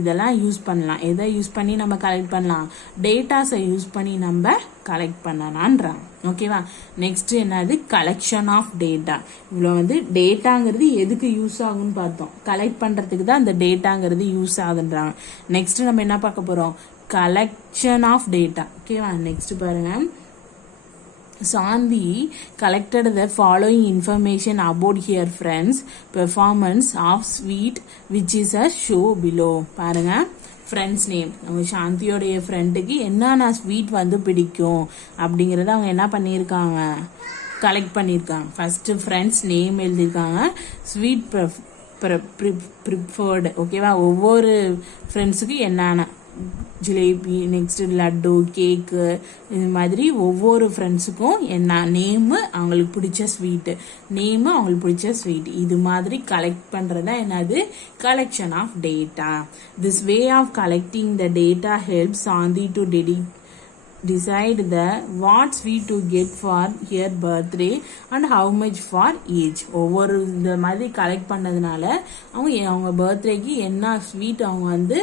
இதெல்லாம் யூஸ் பண்ணலாம். எதை யூஸ் பண்ணி நம்ம கலெக்ட் பண்ணலாம், டேட்டாஸை யூஸ் பண்ணி நம்ம கலெக்ட் பண்ணலான்றாங்க. ஓகேவா. நெக்ஸ்ட் என்னது, கலெக்ஷன் ஆஃப் டேட்டா. இவ்வளோ வந்து டேட்டாங்கிறது எதுக்கு யூஸ் ஆகும்னு பார்த்தோம், கலெக்ட் பண்றதுக்கு தான் அந்த டேட்டாங்கிறது யூஸ் ஆகுன்றாங்க. நெக்ஸ்ட் நம்ம என்ன பார்க்க போறோம், கலெக்ஷன் ஆஃப் டேட்டா. ஓகேவா. நெக்ஸ்ட் பாருங்க, Sandhi collected the following information about her friends' performance of sweet, which is a show below. பாருங்க, ஃப்ரெண்ட்ஸ் நேம், நம்ம சாந்தியோடைய ஃப்ரெண்டுக்கு என்னென்ன ஸ்வீட் வந்து பிடிக்கும் அப்படிங்கிறத அவங்க என்ன பண்ணியிருக்காங்க, கலெக்ட் பண்ணியிருக்காங்க. ஃபர்ஸ்ட் ஃப்ரெண்ட்ஸ் நேம் எழுதியிருக்காங்க, ஸ்வீட் ப்ரிஃபர்டு. ஓகேவா. ஒவ்வொரு ஃப்ரெண்ட்ஸுக்கு என்னென்ன ஜிலேபி, நெக்ஸ்ட் லட்டு, கேக்கு, இது மாதிரி ஒவ்வொரு ஃப்ரெண்ட்ஸுக்கும் என்ன நேமு, அவங்களுக்கு பிடிச்ச ஸ்வீட்டு நேமு, அவங்களுக்கு பிடிச்ச ஸ்வீட், இது மாதிரி கலெக்ட் பண்றதா என்னது, collection of data. This way of collecting the data helps Shanti to decide the what sweet to get for her birthday and how much for each. ஒவ்வொரு இந்த மாதிரி கலெக்ட் பண்ணதுனால அவங்க பர்த்டேக்கு என்ன ஸ்வீட் அவங்க வந்து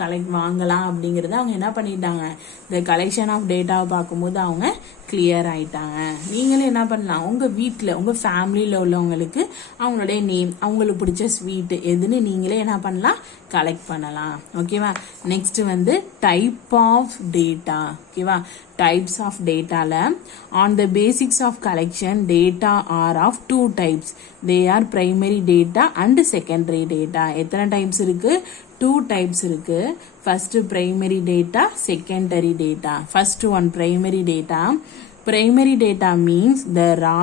கலெக்ட் வாங்கலாம் அப்படிங்கறத அவங்க என்ன பண்ணிட்டாங்க, இந்த கலெக்ஷன் ஆஃப் டேட்டாவை பார்க்கும்போது அவங்க கிளியர் ஆயிட்டாங்க. நீங்களும் என்ன பண்ணலாம், உங்க வீட்டில் உங்க ஃபேமிலியில உள்ளவங்களுக்கு அவங்களுடைய நேம், அவங்களுக்கு பிடிச்ச ஸ்வீட் எதுன்னு நீங்களே என்ன பண்ணலாம், கலெக்ட் பண்ணலாம். ஓகேவா. நெக்ஸ்ட் வந்து டைப் ஆஃப் டேட்டா. ஓகேவா. டைப்ஸ் ஆஃப் டேட்டால on the basics of collection data are of 2 types. They are primary data and secondary data. எத்தனை டைப்ஸ் இருக்கு, 2 types இருக்கு. First primary data, secondary data. First one primary data. Primary data means the raw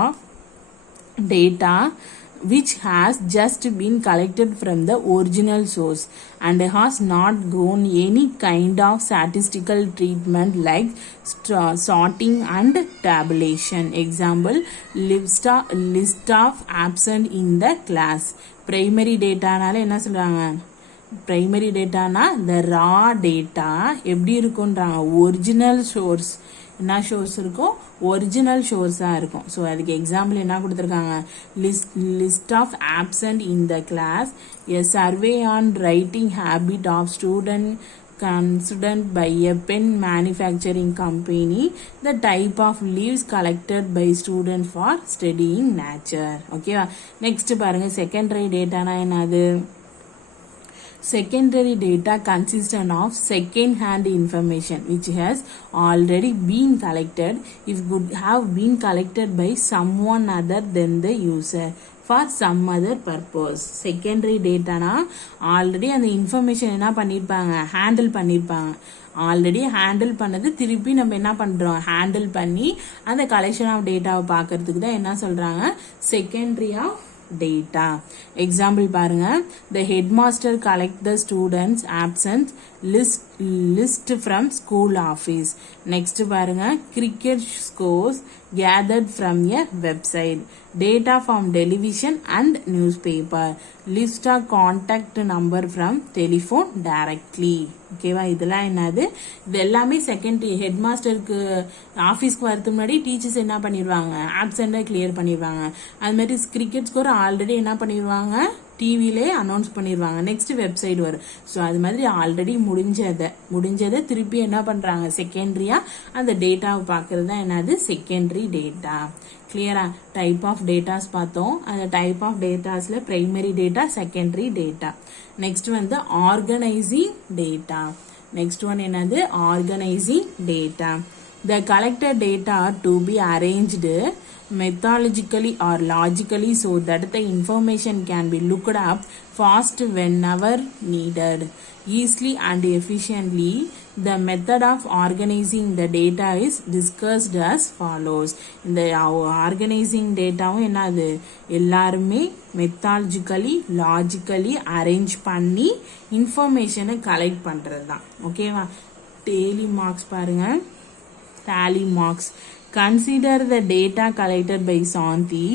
data which has just been collected from the original source and has not gone any kind of statistical treatment like sorting and tabulation. Example, list of absent in the class. Primary data நால என்ன சொல்றாங்க, பிரைமரி டேட்டானா இந்த ரா டேட்டா எப்படி இருக்குன்றாங்க, ஒரிஜினல் சோர்ஸ், என்ன சோர்ஸ் இருக்கும், ஒரிஜினல் சோர்ஸாக இருக்கும். ஸோ அதுக்கு எக்ஸாம்பிள் என்ன கொடுத்துருக்காங்க, list of absent in the class, a survey on writing habit of student considered by a pen manufacturing company, the type of leaves collected by students for studying nature. Okay, next பாருங்க secondary data na என்னது? Secondary data consists of second-hand information which has already been collected if could have been collected by someone other than the user for some other purpose. Secondary data na already அந்த information என்ன பண்ணிருப்பாங்க, handle பண்ணிருப்பாங்க. ஆல்ரெடி ஹேண்டில் பண்ணது திருப்பி நம்ம என்ன பண்றோம், ஹேண்டில் பண்ணி அந்த கலெக்ஷன் ஆஃப் டேட்டாவை பார்க்கறதுக்கு தான் என்ன சொல்றாங்க, செகண்டரி ஆஃப் data. Example பாருங்க, the headmaster collect the students absence list from school office. Next பாருங்க, cricket scores gathered from a website. Data from television and newspaper. List of contact number from telephone directly. ஓகேவா, இதெல்லாம் என்னது, இது எல்லாமே செகண்டரி. ஹெட் மாஸ்டருக்கு ஆஃபீஸ்க்கு வரதுக்கு முன்னாடி டீச்சர்ஸ் என்ன பண்ணிடுவாங்க, ஆப்சென்ட்டை கிளியர் பண்ணிடுவாங்க. அது மாதிரி கிரிக்கெட் ஸ்கோர் ஆல்ரெடி என்ன பண்ணிடுவாங்க, டிவிலே அனௌன்ஸ் பண்ணிடுவாங்க. நெக்ஸ்ட் வெப்சைட் வரும். ஸோ அது மாதிரி ஆல்ரெடி முடிஞ்சதை திருப்பி என்ன பண்றாங்க, செகண்டரியா அந்த டேட்டாவை பார்க்கறது தான் என்னது, செகண்டரி டேட்டா. கிளியரா, டைப் ஆஃப் டேட்டாஸ் பார்த்தோம். அந்த டைப் ஆஃப் டேட்டாஸ்ல primary data, secondary data. Next வந்து ஆர்கனைசிங் டேட்டா. நெக்ஸ்ட் ஒன் என்னது, organising data. The collected data are to be arranged methodologically or logically so that the information can be looked up fast whenever needed, easily and efficiently. The method of organizing the data is discussed as follows. இந்த organizing dataவும் என்னது, எல்லாருமே மெத்தாலஜிக்கலி லாஜிக்கலி அரேஞ்ச் பண்ணி இன்ஃபர்மேஷனை கலெக்ட் பண்றது தான். ஓகேவா, டெய்லி மார்க்ஸ் பாருங்க, tally marks. Consider the data collected by Santi.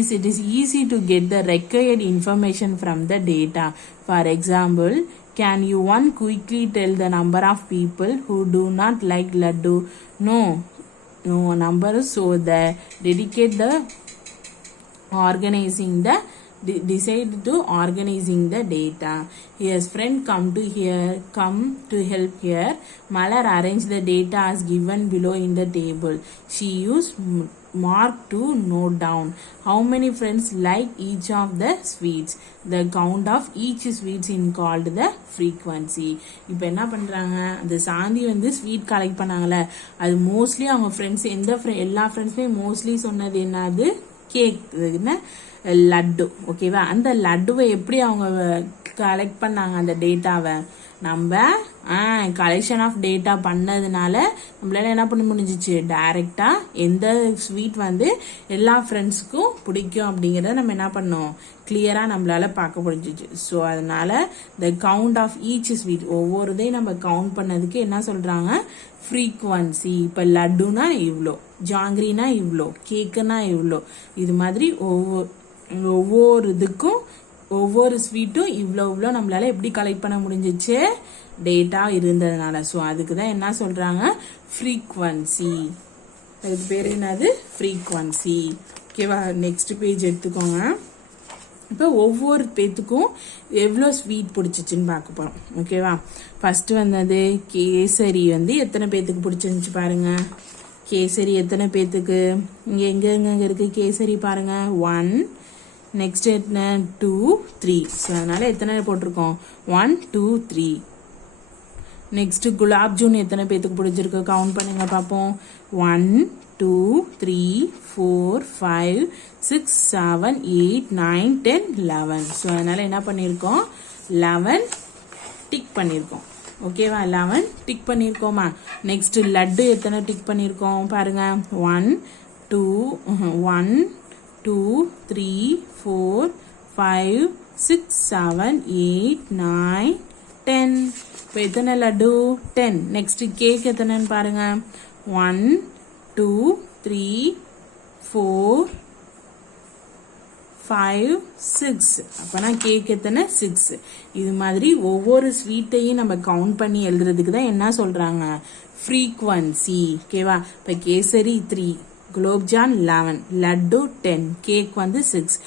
It is easy to get the required information from the data. For example, can you one quickly tell the number of people who do not like laddu? No number. So the dedicate the organizing the decide to organizing the data. His friend come to help here. Malar arrange the data as given below in the table. She used mark to note down how many friends like each of the sweets. The count of each sweets in called the frequency. இப்போ என்ன பண்றாங்க, அந்த சாந்தி வந்து ஸ்வீட் கலெக்ட் பண்ணாங்கல்ல, அது மோஸ்ட்லி அவங்க ஃப்ரெண்ட்ஸ் எல்லா ஃப்ரெண்ட்ஸுமே மோஸ்ட்லி சொன்னது என்னது, கேக், என்ன லட்டு. ஓகேவா, அந்த லட்டுவை எப்படி அவங்க கலெக்ட் பண்ணாங்க, அந்த டேட்டாவை நம்ம கலெக்ஷன் ஆஃப் டேட்டா பண்ணதுனால நம்மளால என்ன பண்ண முடிஞ்சிச்சு, டைரக்டா எந்த ஸ்வீட் வந்து எல்லா ஃப்ரெண்ட்ஸுக்கும் பிடிக்கும் அப்படிங்கறத நம்ம என்ன பண்ணோம், கிளியரா நம்மளால பார்க்க முடிஞ்சிச்சு. ஸோ அதனால the count of each sweet, ஒவ்வொரு இதையும் நம்ம கவுண்ட் பண்ணதுக்கு என்ன சொல்றாங்க, ஃப்ரீக்வன்சி. இப்போ லட்டுனா இவ்வளோ, ஜாங்கிரினா இவ்வளோ, கேக்குனா இவ்வளோ, இது மாதிரி ஒவ்வொரு இதுக்கும் ஒவ்வொரு ஸ்வீட்டும் இவ்வளோ நம்மளால எப்படி கலெக்ட் பண்ண முடிஞ்சிச்சு, டேட்டா இருந்ததுனால. ஸோ அதுக்கு தான் என்ன சொல்றாங்க, ஃப்ரீக்வன்சி. அதுக்கு பேர் என்னது, ஃப்ரீக்வன்சி. ஓகேவா, நெக்ஸ்ட் பேஜ் எடுத்துக்கோங்க. இப்போ ஒவ்வொரு பேத்துக்கும் எவ்வளோ ஸ்வீட் பிடிச்சிச்சுன்னு பார்க்க போறோம். ஓகேவா, ஃபர்ஸ்ட் வந்தது கேசரி வந்து எத்தனை பேத்துக்கு பிடிச்சிருந்துச்சு பாருங்க. கேசரி எத்தனை பேத்துக்கு, இங்க எங்க இருக்கு கேசரி பாருங்க, 1. நெக்ஸ்ட் என்ன, 2, 3. ஸோ அதனால எத்தனை போட்டிருக்கோம், 1, 2, 3. நெக்ஸ்ட் குலாப் ஜூன் எத்தனை பேத்துக்கு பிடிச்சிருக்கு, கவுண்ட் பண்ணுங்க பார்ப்போம். 1, 2, 3, 4, 5, 6, 7, 8, 9, 10, 11. ஸோ அதனால என்ன பண்ணியிருக்கோம், 11 டிக் பண்ணியிருக்கோம். ஓகேவா, 11 டிக் பண்ணியிருக்கோமா. நெக்ஸ்ட் லட்டு எத்தனை டிக் பண்ணியிருக்கோம் பாருங்க, 1, 2, 3, 4, 5, 6, 7, 8, 9, 10. இப்போ எத்தனை லட்டு, 10. நெக்ஸ்ட் கேக் எத்தனைன்னு பாருங்க, 1, 2, 3, 4, 5, 6. அப்பனா கேக் எத்தனை, 6. இது மாதிரி ஒவ்வொரு ஸ்வீட்டையும் நம்ம கவுண்ட் பண்ணி எழுதுறதுக்கு தான் என்ன சொல்றாங்க, ஃப்ரீக்வன்சி. ஓகேவா, இப்போ கேசரி 3, குலோப் ஜான் 11, லட்டு 10, கேக் வந்து 6.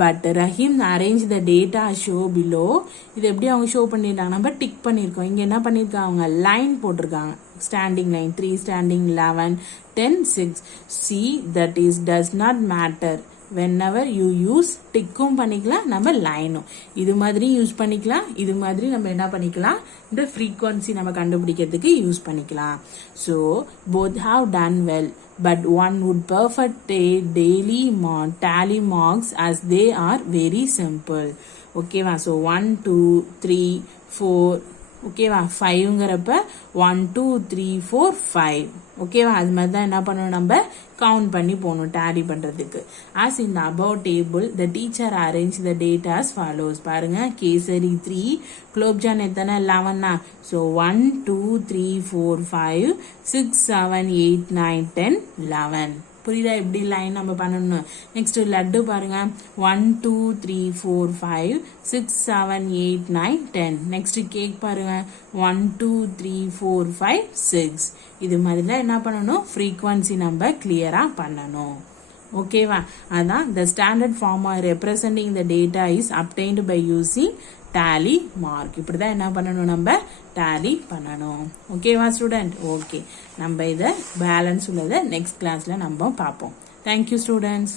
But Rahim arrange the data show below. இது எப்படி அவங்க ஷோ பண்ணியிருக்காங்க, நம்ம டிக் பண்ணியிருக்கோம். இங்கே என்ன பண்ணியிருக்காங்க, அவங்க லைன் போட்டிருக்காங்க, standing line 3 standing 11 10 6. See that is does not matter whenever you use டிக்கும் பண்ணிக்கலாம், நம்ம லைனும் இது மாதிரி யூஸ் பண்ணிக்கலாம். இது மாதிரி நம்ம என்ன பண்ணிக்கலாம், இந்த frequency நம்ம கண்டுபிடிக்கிறதுக்கு யூஸ் பண்ணிக்கலாம். So both have done well, but one would prefer daily tally marks as they are very simple. ஓகேவா? ஸோ 1 2 3 4 ஓகேவா, 5ங்கிறப்ப 1 2 3 4 5. ஓகேவா? அது மாதிரி தான் என்ன பண்ணணும், நம்ம கவுண்ட் பண்ணி போகணும் டேலி பண்ணுறதுக்கு. As in the above table the teacher arrange the data as follows. பாருங்க, கேசரி 3, குலோப்ஜான் எத்தனை 11. ஸோ 1 2 3 4 5 6 7 8 9 10 11. புரியுதா எப்படி லைன் நம்ம பண்ணணும்? நெக்ஸ்ட் லட்டு பாருங்க, 1 2 3 4 5 6 7 8 9 10. நெக்ஸ்ட் கேக் பாருங்க, 1 2 3 4 5 6. இது மாதிரி தான் என்ன பண்ணணும், ஃப்ரீக்வன்சி நம்ம கிளியரா பண்ணணும். ஓகேவா? அதான் the standard form representing the data is obtained by using tally mark. இப்படிதான் என்ன பண்ணணும், நம்ம tally பண்ணணும். ஓகேவா ஸ்டூடெண்ட்? ஓகே, நம்ம இதை பேலன்ஸ் உள்ளதை நெக்ஸ்ட் கிளாஸ்ல நம்ம பார்ப்போம். Thank you students.